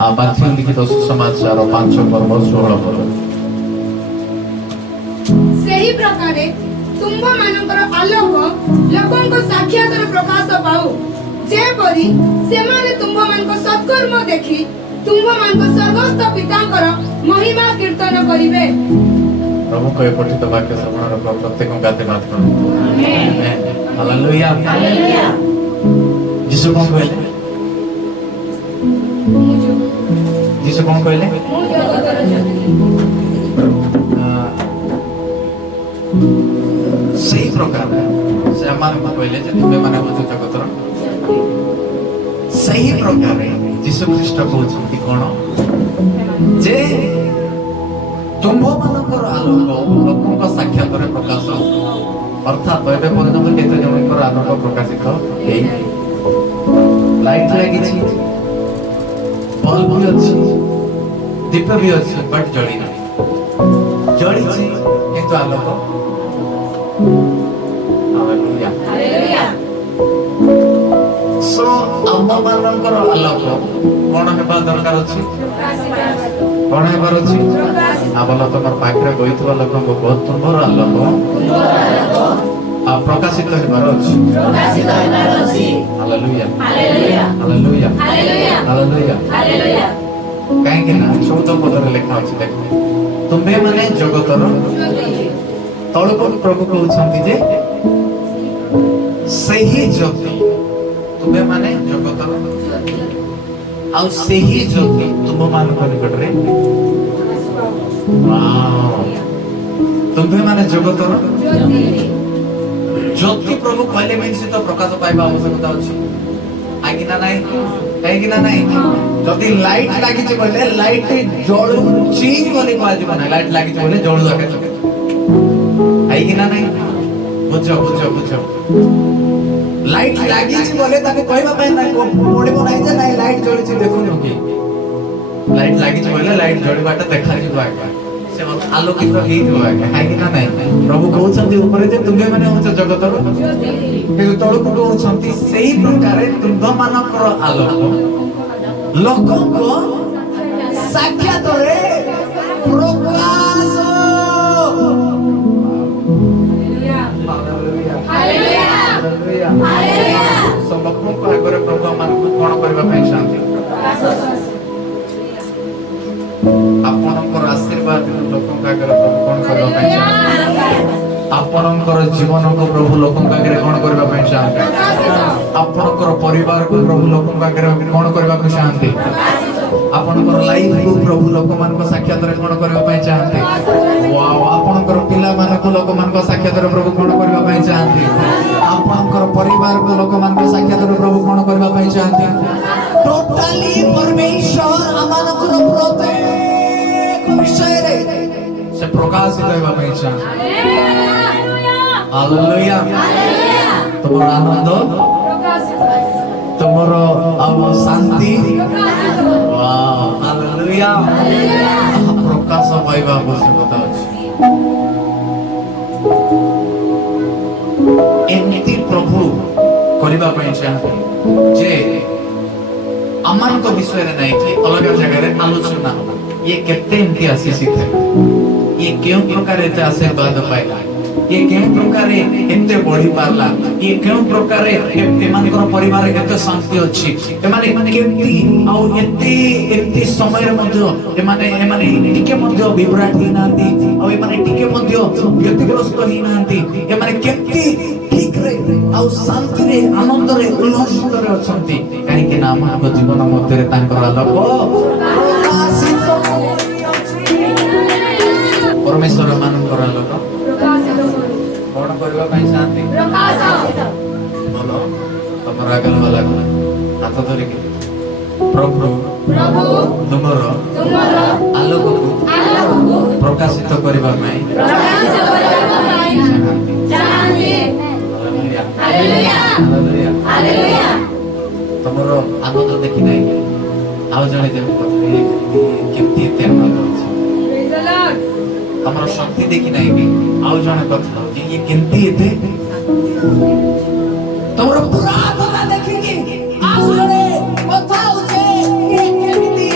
माध्यम लिखित सुसमाचार 5 पर्व 16 पर्व सेही प्रकारे तुंभ मानकर आलोक लोकंको साक्षातर प्रकाश पाऊ जेपरी सेमाने तुंभ मानक सत्कर्म देखि तुंभ मानक स्वर्गस्थ पितांकर महिमा कीर्तन करिवे। प्रभु को पठित वाक्य श्रवण प्रत्येक गाते मात करू। आमेन। Hallelujah hallelujah. यीशु कौन कहले? यीशु कौन कहले? सही प्रकार से अमान को कहले जे तुमे माने हो जगतर सही प्रकार यीशु ख्रीष्ट कहउछंती कोन जे तुंभ मानकर आलोक लोकक साक्षातर प्रकाश अर्थात एबे पर्यंत केते जनकर आलोक प्रकाशित हेई लाइट लागि छी बल्ब भी अच्छी दीप भी अच्छी बट जड़ी नहीं जड़ी छी किंतु आलोक हालेलुया हालेलुया। सो अम्मा मानकर आलोक कोन हेबा दरकार अछि कोन हेबार अछि आबल तमर पाखरे बइथवा लोक को बहुत तुमर आलोक आ प्रकाशित हेबार अछि hallelujah hallelujah hallelujah hallelujah hallelujah. काहे कि ना 14 पदरे लेखा अछि देखो तुमे माने जगतर तळको प्रभु कहउछंती जे सही ज्योति तुमे माने जगतर आ सही ज्योति तुम मान निकटरे वाओ तुमे माने जगतर ज्योति प्रभु कहले मिनसे तो प्रकाश पाइबा आवश्यकता अछि आगे ना नाही काहे कि ना नाही जदी लाइट लागि छै बोले लाइट जळुची बोली कहै छै ना लाइट लागि छै बोले जळु आके छै आई कि ना नाही बुझो बुझो बुझो लाइट लागि छै बोले ताके कहबा पय ना पडिबो नाही जे नाही लाइट जळुची छी देखुनु कि लाइट लागि छै बोले लाइट जळुबाटा देखा जिबो आके से आलोकित हेइथो आके काहे कि ना नाही प्रभु कहउछंती ऊपर जे तुमे माने होछ जगतर କିନ୍ତୁ ତଳକୁ କହୁଛନ୍ତି ସେଇ ପ୍ରକାରେ ତୁମ୍ଭ ମାନଙ୍କର ଆଲୋକ ଲୋକଙ୍କ ସାକ୍ଷାତରେ ପ୍ରକାଶ ହାଲେଲୁୟା ହାଲେଲୁୟା। ସମସ୍ତଙ୍କ ଆଗରେ ପ୍ରଭୁ ଆମକୁ କଣ କରିବା ପାଇଁ ଚାହାନ୍ତି? ଆପଣଙ୍କର ଆଶୀର୍ବାଦ ଲୋକଙ୍କ ଆଗରେ ପ୍ରଭୁ କଣ କରିବା ପାଇଁ ଚାହାନ୍ତି? आपणकर जीवन को प्रभु लोकन आगे कौन करबा ପାଇଁ चाहते आपणकर परिवार को प्रभु लोकन आगे कौन करबा ପାଇଁ चाहते आपणकर लाइफ को प्रभु लोक मान को साक्षातर कौन करबा ପାଇଁ चाहते वाओ आपणकर पिला मान को लोक मान को साक्षातर प्रभु कौन करबा ପାଇଁ चाहते आपणकर परिवार को लोक मान को साक्षातर प्रभु कौन करबा ପାଇଁ चाहते टोटली परमेश्वर अमानकर प्रत्येक विषय रे से प्रकाशित होबा ପାଇଁ चाहते हालेलुया हालेलुया। तुमर आनंद तुमर शांति वाह हालेलुया प्रकाश पाइबा आवश्यकता अछि एमिति प्रभु करिबा ପାଇଁ चाहते जे अमान को विषय रे नहीं कि अलग जगह रे आलोचना ये केते एमिति आसीसी थे ये केउ प्रकार एते आशीर्वाद पाइला ये केउ प्रकार एते बढ़ी पारला ये केउ प्रकार एते मानकर परिवार एते शांति अछि ए माने केति आ एते समय रे मध्य ए माने टिके मध्य विभ्राट ही नांती आ ए माने टिके मध्य व्यतिग्रस्त ही नांती ए माने केति ठीक रे आ शांति रे आनंद रे उल्लासित रे अछंती काहे कि नाम हमर जीवन मध्य रे तांकर आलोक परमेश्वर मानकर आलोक कौन करबा ପାଇଁ चाहती बोलो तमरा आगल वाला हाथ धरि के प्रभु तुमर आलोक को प्रकाशित करबा ପାଇଁ चाहती हालेलुया हालेलुया हालेलुया। तमर आनंद देखि नै आउ जणे जे केमती एते आनंद अछि हमर शक्ति देखि नै कि आउ जणे कथा ये केमती एते तमर प्रार्थना देखि कि आउ जणे कथा होचे कि केमती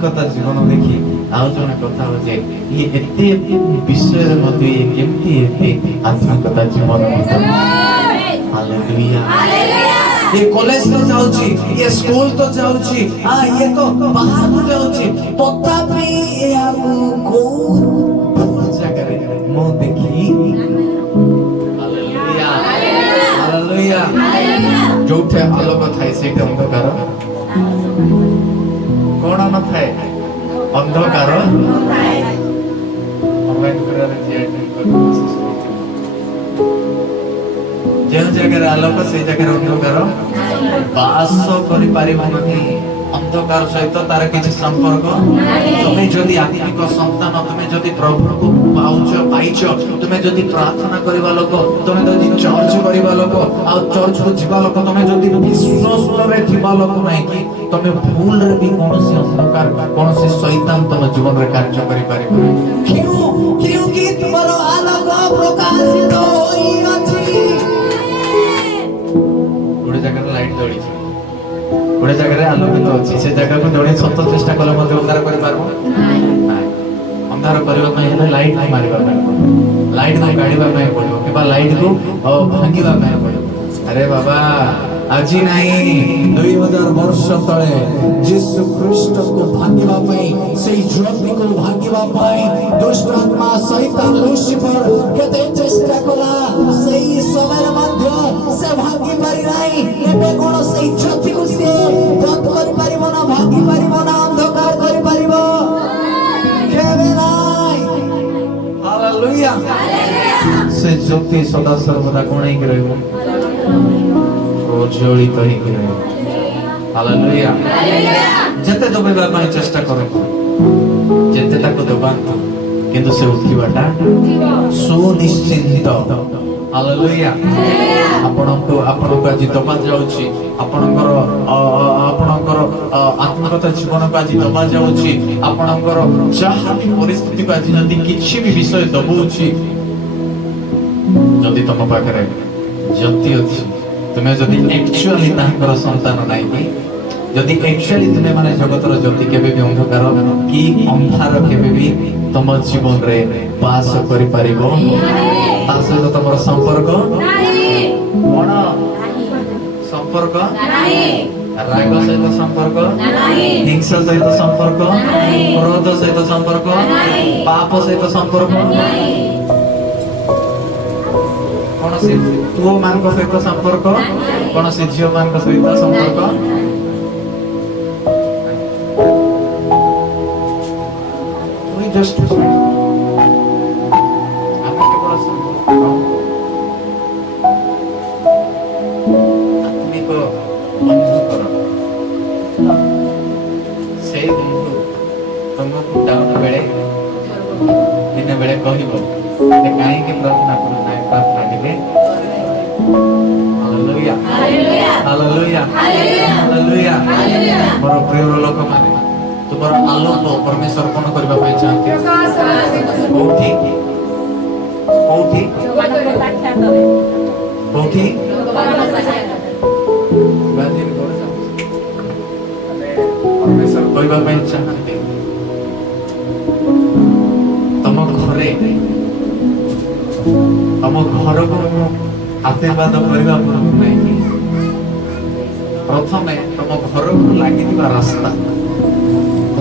ଆତ୍ମିକତା ଜୀବନ ଦେଖି ଆଉ ଜଣେ କଥା ହଉଛି ଇଏ ଏତେ ବିଷୟରେ ମଧ୍ୟ ଇଏ କେମିତି ଏତେ ଆତ୍ମିକତା ଜୀବନ ହାଲେଲୁୟା। ये कॉलेज तो जाऊची, ये स्कूल तो जाऊची, हाँ ये तो बाहर तो जाऊची, तथापि ये आपको कौन जगह रे मो देखी हालेलुया हालेलुया जोठे आलोक थाई सेठे अंधकार कोण न थाए अंधकार ऑनलाइन करारे जे जगह आलोक से जगह अंधकार बास करि पारिबो नहीं अंधकार सहित तार किछि संपर्क तुमे जदि आत्मिक संतान तुमे जदि प्रभु को पाइछ तुमे जदि प्रार्थना करिबा लोक तुमे जदि चर्च करिबा लोक आ चर्च को जिबा लोक तुमे जदि विश्वास रे थिबा लोक नहीं कि तुमे भूल रे भी कोनोसी अंधकार कोनोसी शैतान तुम जीवन रे कार्य करि पारिबो क्योंकि तुम्हारो आलोक प्रकाशित होई अछि गोटे जगह लाइट जड़ी गोटे जगह आलोकित अच्छी से जगह को जड़े सत चेष्टा कले अंधार कर अंधार करने लाइट को मार लाइट को गाड़ा पड़ो कि लाइट को भांगा पड़ो अरे बाबा आज नहीं 2000 वर्ष तले यीशु ख्रीष्ट को भांगा से ज्योति को भांगा दुष्ट आत्मा शैतान लूसीफर केते चेष्टा कला से समय मध्य से भांगी पारि नाही एबे कोन से ज्योति को से बंद करि परिबो ना भांगी परिबो ना अंधकार करि परिबो केबे नाही हालेलुया से ज्योति सदा सर्वदा कोन ही रहबो जड़ित ही हालेलुया जते दबेबा ପାଇଁ चेष्टा करो जते ताको दबांतु किंतु से उठिबाटा सुनिश्चित हालेलुया आपनको आज दबा जाउची आपनकर आत्मगत जीवन को आज दबा जाउची आपनकर जहा भी परिस्थिति को आज जदी किछि भी विषय दबउची जदी तम पाखरे जति अछि तुम्हें जदि एक्चुअली तांकर संतान नाही कि जदि एक्चुअली तुम्हें माने जगतर ज्योति केबे भी अंधकार कि अंधार केबे भी तुम जीवन रे पास करि परिबो ता सहित तमर संपर्क नाही कोन संपर्क नाही राग सहित संपर्क नाही हिंसा सहित संपर्क नाही क्रोध सहित संपर्क नाही पाप सहित संपर्क नाही कौन से पुओ मान सहित संपर्क कौन से झील मान सहित संपर्क जस्ट आत्मिक बंधु कर से बंधु तुमको डाउन बेले दिन बेले कहब कहीं के प्रार्थना करू ना प्रार्थना के हालेलुया हालेलुया हालेलुया हालेलुया मोर प्रिय लोक माने तुमर आलोक परमेश्वर कोन करबा पई चाहते कोठी कोठी कोठी परमेश्वर कहबा पई चाहते तम घरे तम घर को आशीर्वाद करबा नहीं प्रथम तम घर को लगी रास्ता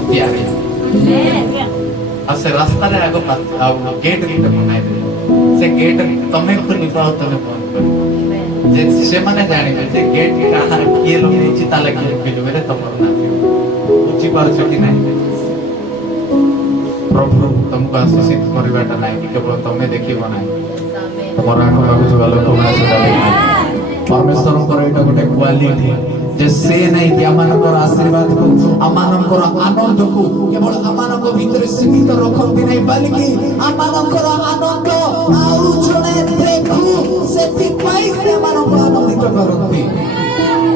तैयारी से रास्ता रे आगो गेट बनाई दे से गेट तमे खोली पाओ तमे बंद कर जे से माने जानि जे गेट कहा किए लोग नीचे ताले के खोली बेले तमर ना बुझी पार छकी नहीं प्रभु तुमको आशीषित करबाटा नहीं केवल तमे देखिबो नहीं तमरा को लागु जो लोक माने सदा परमेश्वर पर एटा गोटे क्वालिटी जे से नहीं कि अमानकर आशीर्वाद को अमानकर आनंद को केवल अमानक भीतर सीमित रखती नहीं बल्कि अमानकर आनंद आउ जणे देखु सेति पाई से अमानक आनंदित करती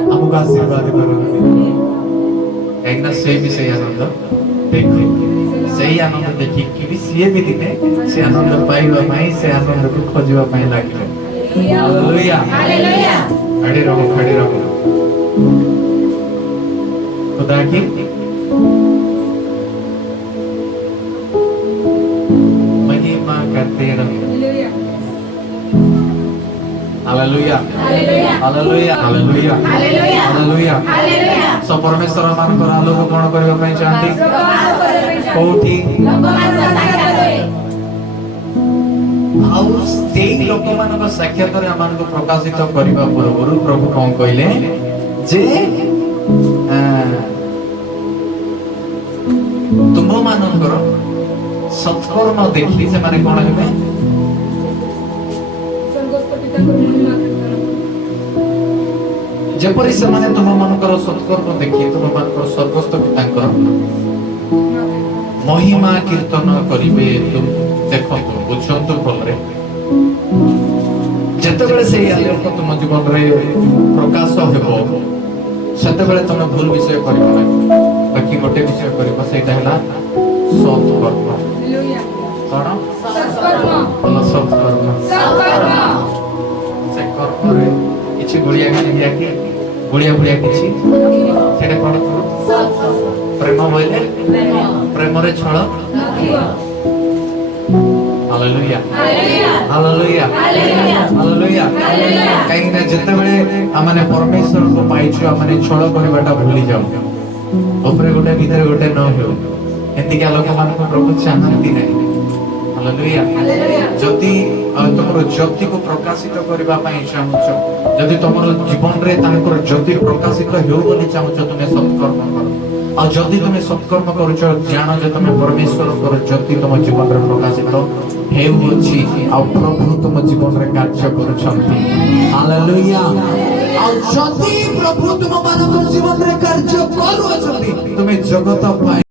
हमको आशीर्वाद करती एकना से भी से आनंद देखि सही आनंद देखि कि भी सीए भी दिने से आनंद पाइबा पई से आनंद को खोजवा पई लागिलो हालेलुया हालेलुया खड़ी रहो खुदा की महिमा करते रहो। Hallelujah hallelujah hallelujah hallelujah hallelujah hallelujah hallelujah सो परमेश्वर मानकर आलोक कोण करबा ପାଇଁ ଚାହାନ୍ତି କୋଉଠି ଆଉ ସେଇ ଲୋକମାନଙ୍କ ସାକ୍ଷାତରେ ଆମମାନଙ୍କୁ ପ୍ରକାଶିତ କରିବା ପୂର୍ବରୁ ପ୍ରଭୁ କଣ କହିଲେ ଯେ ତୁମମାନଙ୍କର ସତ୍କର୍ମ ଦେଖି ସେମାନେ କଣ ହେବେ ଯେପରି ସେମାନେ ତୁମମାନଙ୍କର ସତ୍କର୍ମ ଦେଖି ତୁମମାନଙ୍କର ସ୍ୱର୍ଗସ୍ଥ ପିତାଙ୍କର ମହିମା କୀର୍ତ୍ତନ କରିବେ। ଦେଖନ୍ତୁ ବୁଝନ୍ତୁ ଭଲରେ ଯେତେବେଳେ ସେଇ ଆଲୋକ ତୁମ ଜୀବନରେ ପ୍ରକାଶ ହେବ ସେତେବେଳେ ତମେ ଭୁଲ ବିଷୟ କରିବ ନାହିଁ, ବାକି ଗୋଟେ ବିଷୟ କରିବ, ସେଇଟା ହେଲା ସତ୍କର୍ମ। କଣ ଭଲ ସତ୍କର୍ମ? ସେ କର୍ମରେ କିଛି ଗୁଳିଆ କି ଗୁଳିଆ କିଛି ସେଇଟା କଣ ପ୍ରେମ ବୋଇଲେ ପ୍ରେମରେ ଛଳ। Hallelujah hallelujah hallelujah. କାହିଁକି ନା ଯେତେବେଳେ ଆମେ ପରମେଶ୍ୱରଙ୍କୁ ପାଇଛୁ ଆମେ ଛଳ କରିବାଟା ଭୁଲି ଯାଉ, ଉପରେ ଗୋଟେ ଭିତରେ ଗୋଟେ ନ ହେଉ, ଏତିକି ଲୋକମାନଙ୍କୁ ପ୍ରଭୁ ଚାହାନ୍ତି ନାହିଁ। ହାଲେଲୁୟା। ଯଦି ତମର ଜ୍ୟୋତିକୁ ପ୍ରକାଶିତ କରିବା ପାଇଁ ଚାହୁଁଛ, ଯଦି ତମର ଜୀବନରେ ତାଙ୍କର ଜ୍ୟୋତି ପ୍ରକାଶିତ ହେଉ ବୋଲି ଚାହୁଁଛ, ତୁମେ ସତ୍କର୍ମ କର। ଆଉ ଯଦି ତୁମେ ସତ୍କର୍ମ କରୁଛ, ଜାଣ ଯେ ତୁମେ ପରମେଶ୍ୱରଙ୍କର ଜ୍ୟୋତି ତମ ଜୀବନରେ ପ୍ରକାଶିତ ହେଉଅଛି ଆଉ ପ୍ରଭୁ ତୁମ ଜୀବନରେ କାର୍ଯ୍ୟ କରୁଛନ୍ତି। ହାଲେଲୁୟା। ଆଉ ଯଦି ପ୍ରଭୁ ତୁମମାନଙ୍କ ଜୀବନରେ କାର୍ଯ୍ୟ କରୁଅଛନ୍ତି, ତୁମେ ଜଗତ ପାଇଁ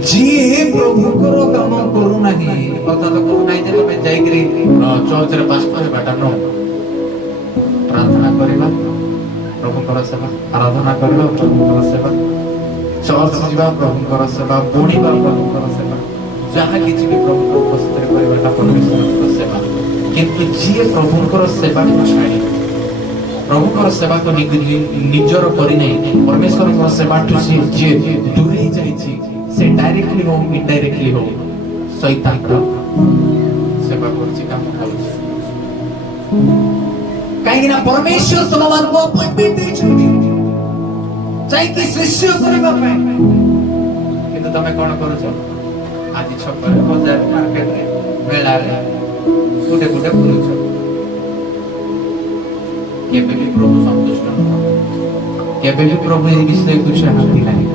ଯିଏ ପ୍ରଭୁଙ୍କର କାମ କରୁନାହିଁ କଥା ତ କହୁନାହିଁ ଯେ ତମେ ଯାଇକିରି ଚର୍ଚ୍ଚରେ ପାସ୍ଟର ହେବାଟା ନ ପ୍ରାର୍ଥନା କରିବା ପ୍ରଭୁଙ୍କର ସେବା ଆରାଧନା କରିବା ପ୍ରଭୁଙ୍କର ସେବା ଚର୍ଚ୍ଚ ଯିବା ପ୍ରଭୁଙ୍କର ସେବା ବୁଣିବା ପ୍ରଭୁଙ୍କର ସେବା ଯାହା କିଛି ବି ପ୍ରଭୁଙ୍କ ଉପସ୍ଥିତିରେ କରିବାଟା ପରମେଶ୍ୱରଙ୍କ ସେବା କିନ୍ତୁ ଯିଏ ପ୍ରଭୁଙ୍କର ସେବାକୁ ଛାଡ଼ି ପ୍ରଭୁଙ୍କର ସେବାକୁ ନିଜର କରିନାହିଁ ପରମେଶ୍ୱରଙ୍କର ସେବାଠୁ ଯିଏ ଦୂରେଇ ଯାଇଛି ସେ ଡାଇରେକ୍ଟଲି ହଉ ଇନଡାଇରେକ୍ଟଲି ହଉ ଶୈତାନର ସେବା କରୁଛି କାମ କରୁଛି କାହିଁକି ନା ପରମେଶ୍ୱର ତୁମମାନଙ୍କୁ ଆପଏଣ୍ଟମେଣ୍ଟ ଦେଇଛନ୍ତି ଯାଇକି ଶିଷ୍ୟ କରିବା ପାଇଁ କିନ୍ତୁ ତମେ କଣ କରୁଛ ଆଜି ଛକରେ ବଜାରରେ ମାର୍କେଟରେ ମେଳାରେ ଗୁଟେ ଗୁଟେ ବୁଲୁଛ କେବେ ବି ପ୍ରଭୁ ସନ୍ତୁଷ୍ଟ ନୁହଁ କେବେ ବି ପ୍ରଭୁ ଏ ବିଷୟକୁ ଚାହାନ୍ତି ନାହିଁ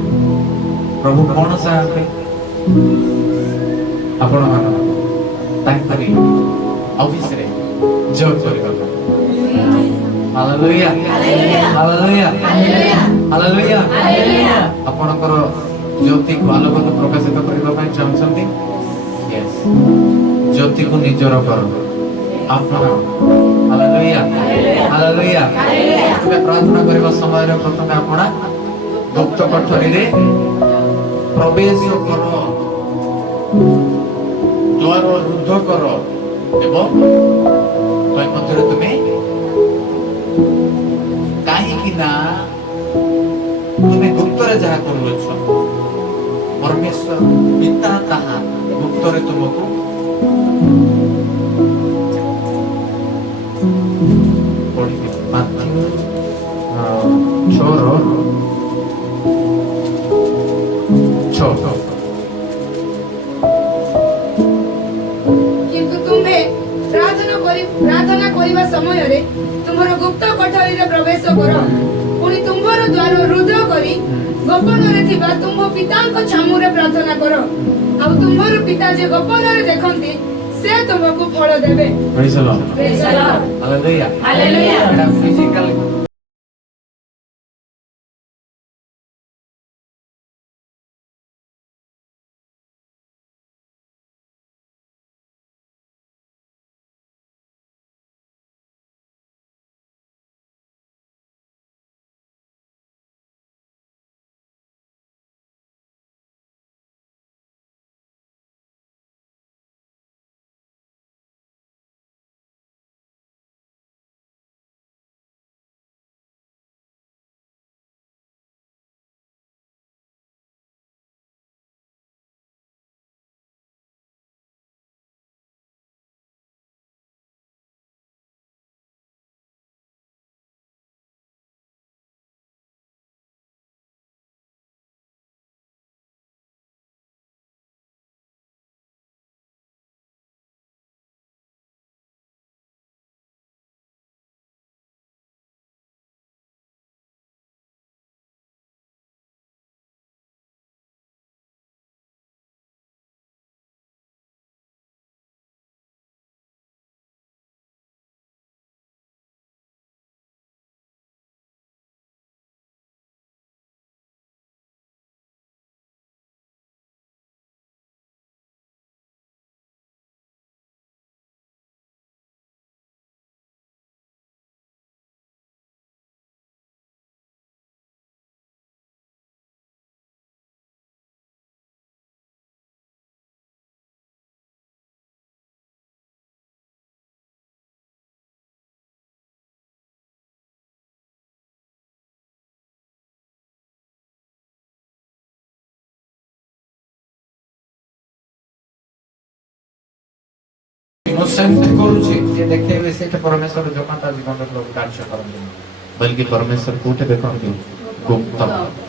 ପ୍ରଭୁ କଣ ଚାହାନ୍ତି ଆପଣ ମାନଙ୍କୁ ତାଙ୍କରି ଅଫିସରେ ଜବ କରିବା ପାଇଁ ହାଲେଲୁୟା ହାଲେଲୁୟା ହାଲେଲୁୟା ଆପଣଙ୍କର ଜ୍ୟୋତିକୁ ଆଲୋକକୁ ପ୍ରକାଶିତ କରିବା ପାଇଁ ଚାହୁଁଛନ୍ତି ୟେସ୍ ଜ୍ୟୋତିକୁ ନିଜର କର ଆପଣ ହାଲେଲୁୟା ହାଲେଲୁୟା ତୁମେ ପ୍ରାର୍ଥନା କରିବା ସମୟରେ ପ୍ରଥମେ ଆପଣ ଗୁପ୍ତ କୋଠରୀରେ ପ୍ରବେଶ କର ଦ୍ୱାର ରୁଦ୍ଧ କର ଏବଂ ତୋ ମଧ୍ୟରେ ତୁମେ କାହିଁକି ନା ତୁମେ ଗୁପ୍ତରେ ଯାହା କରୁଅଛ ପରମେଶ୍ୱର ପିତା ତାହା ଗୁପ୍ତରେ ତୁମକୁ ପଢିବେ ମାଥ୍ୟୁ 6:6 କିନ୍ତୁ ତୁମ୍ଭେ ପ୍ରାର୍ଥନା କରିବା ସମୟରେ ତୁମର ଗୁପ୍ତ କୋଠରୀରେ ପ୍ରବେଶ କର ପୁଣି ତୁମ୍ଭର ଦ୍ୱାର ରୁଦ୍ଧ କରି ଗୋପନରେ ଥିବା ତୁମ୍ଭ ପିତାଙ୍କ ଛାମୁରେ ପ୍ରାର୍ଥନା କର ଆଉ ତୁମ୍ଭର ପିତା ଯେ ଗୋପନରେ ଦେଖନ୍ତି ସେ ତୁମକୁ ଫଳ ଦେବେ Praise the Lord. Praise the Lord. Hallelujah. Hallelujah. ଏଟା physical ମୁଁ ସେମିତି କରୁଛି ଯେ ଦେଖେଇବେ ସେଇଟା ପରମେଶ୍ୱର ଜମାତା ଜୀବନର କାର୍ଯ୍ୟ କରନ୍ତି ବଲ୍କି ପରମେଶ୍ୱର କୋଉଠି ଦେଖନ୍ତି ଗୁପ୍ତ